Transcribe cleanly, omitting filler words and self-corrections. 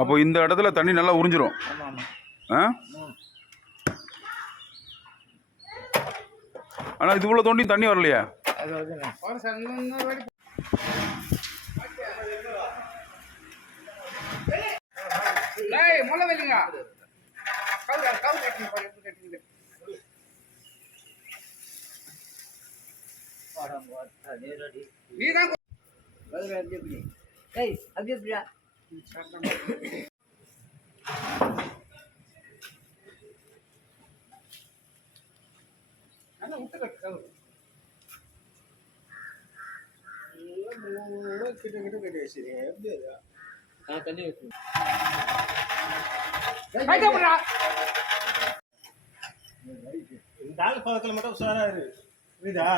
அப்போ இந்த இடத்துல தண்ணி நல்லா உறிஞ்சிரும். ஆனால் இதுக்குள்ள தோண்டி தண்ணி வரலையா? இந்த ஆள் பக்கத்துல மட்டும் உஷாரா இருக்கு. புரியுதா?